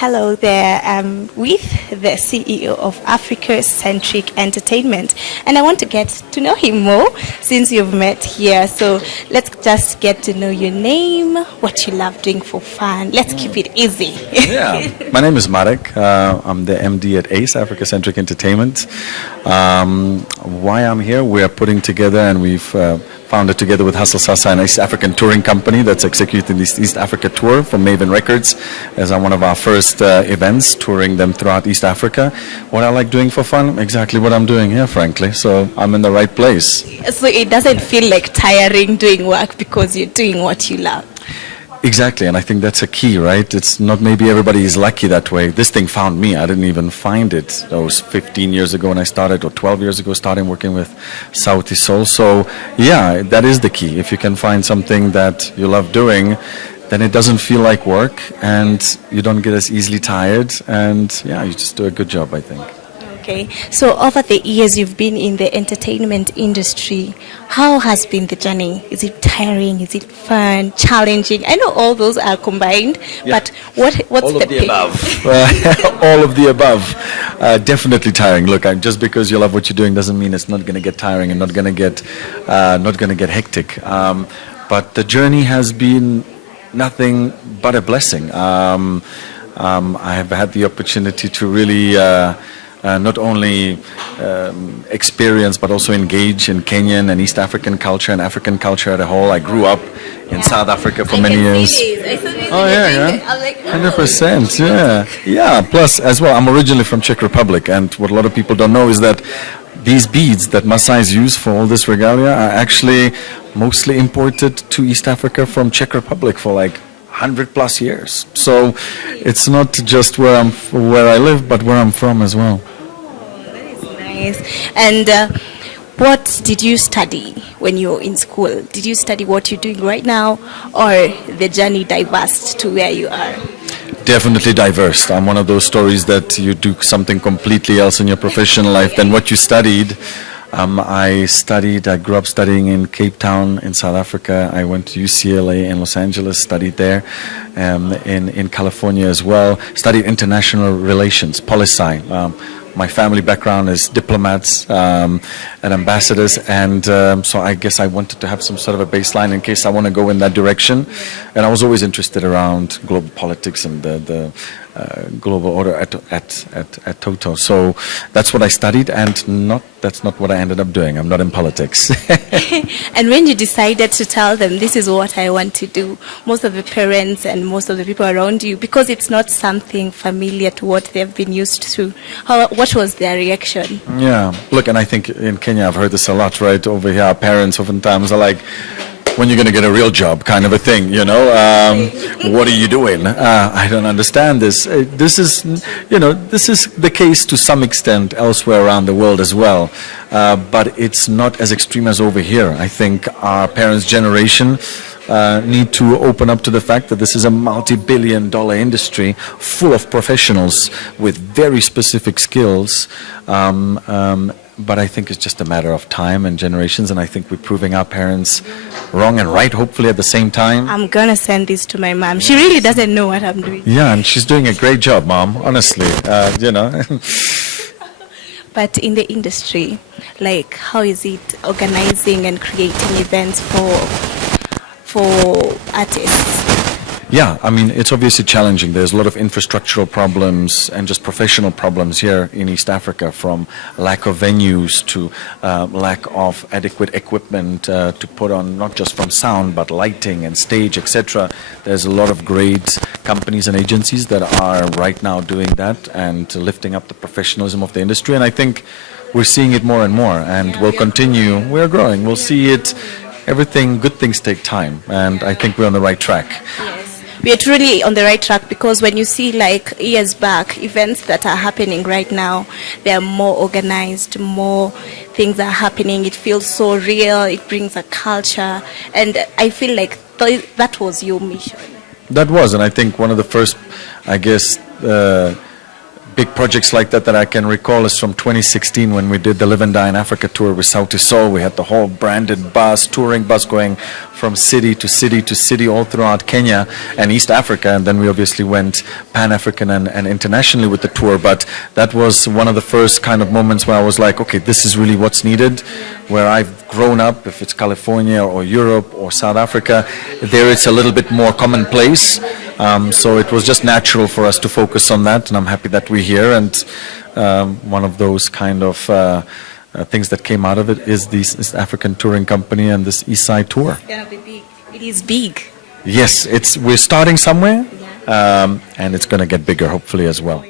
Hello there, I'm with the CEO of Africa-Centric Entertainment, and I want to get to know him more since you've met here. So let's just get to know your name, what you love doing for fun. Let's keep it easy. Yeah, my name is Marek. I'm the MD at ACE, Africa-Centric Entertainment. Why I'm here, we're putting together, and we've founded together with Hustle Sasa, an East African touring company that's executing this East Africa tour for Maven Records as one of our first events, touring them throughout East Africa. What I like doing for fun, exactly what I'm doing here, frankly. So I'm in the right place. So it doesn't feel like tiring doing work because you're doing what you love. Exactly, and I think that's a key, right? It's not maybe everybody is lucky that way. This thing found me. I didn't even find it. That was 15 years ago when I started, or 12 years ago, starting working with Sauti Soul. So, yeah, that is the key. If you can find something that you love doing, then it doesn't feel like work, and you don't get as easily tired, and, yeah, you just do a good job, I think. Okay, so over the years you've been in the entertainment industry, how has been the journey? Is it tiring? Is it fun? Challenging? I know all those are combined, yeah. But what's all the of the above? All of the above. Definitely tiring. Look, just because you love what you're doing doesn't mean it's not going to get tiring and not going to get hectic. But the journey has been nothing but a blessing. I have had the opportunity to really not only experience but also engage in Kenyan and East African culture and African culture as a whole. I grew up in South Africa for many years. Oh yeah, 100%. Yeah. Plus, as well, I'm originally from Czech Republic, and what a lot of people don't know is that these beads that Maasai's use for all this regalia are actually mostly imported to East Africa from Czech Republic for like 100+ years. So it's not just where I live, but where I'm from as well. Oh, that is nice. And what did you study when you were in school? Did you study what you're doing right now, or the journey diversed to where you are? Definitely diverse. I'm one of those stories that you do something completely else in your professional life than what you studied. I grew up studying in Cape Town in South Africa. I went to UCLA in Los Angeles, studied there, in California as well. Studied international relations, policy. My family background is diplomats and ambassadors, and so I guess I wanted to have some sort of a baseline in case I want to go in that direction. And I was always interested around global politics and the global order at total. So that's what I studied, and that's not what I ended up doing. I'm not in politics. And when you decided to tell them this is what I want to do, most of the parents and most of the people around you, because it's not something familiar to what they've been used to, what was their reaction? Yeah, look, and I think in Kenya I've heard this a lot, right? Over here, our parents oftentimes are like, when you're going to get a real job, kind of a thing, you know. What are you doing? I don't understand this. This is the case to some extent elsewhere around the world as well, but it's not as extreme as over here. I think our parents' generation need to open up to the fact that this is a multi-billion-dollar industry full of professionals with very specific skills. But I think it's just a matter of time and generations, and I think we're proving our parents wrong and right, hopefully at the same time. I'm going to send this to my mom. She really doesn't know what I'm doing. Yeah, and she's doing a great job, Mom, honestly, But in the industry, like, how is it organizing and creating events for artists? Yeah, I mean, it's obviously challenging. There's a lot of infrastructural problems and just professional problems here in East Africa, from lack of venues to lack of adequate equipment to put on, not just from sound, but lighting and stage, etc. There's a lot of great companies and agencies that are right now doing that and lifting up the professionalism of the industry. And I think we're seeing it more and more, and we'll continue. We're growing. We'll see it. Good things take time, and I think we're on the right track. We are truly on the right track, because when you see, like, years back, events that are happening right now, they are more organized, more things are happening. It feels so real. It brings a culture, and I feel like that was your mission. That was, and I think one of the first, I guess, big projects like that I can recall is from 2016, when we did the Live and Die in Africa tour with Sauti Soul. We had the whole branded bus, touring bus, going from city to city to city all throughout Kenya and East Africa, and then we obviously went Pan-African and internationally with the tour. But that was one of the first kind of moments where I was like, okay, this is really what's needed. Where I've grown up, if it's California or Europe or South Africa, there it's a little bit more commonplace. So it was just natural for us to focus on that, and I'm happy that we're here. And one of those kind of things that came out of it is this African touring company and this East Side tour. It's gonna be big. It is big. Yes, we're starting somewhere, and it's going to get bigger hopefully as well.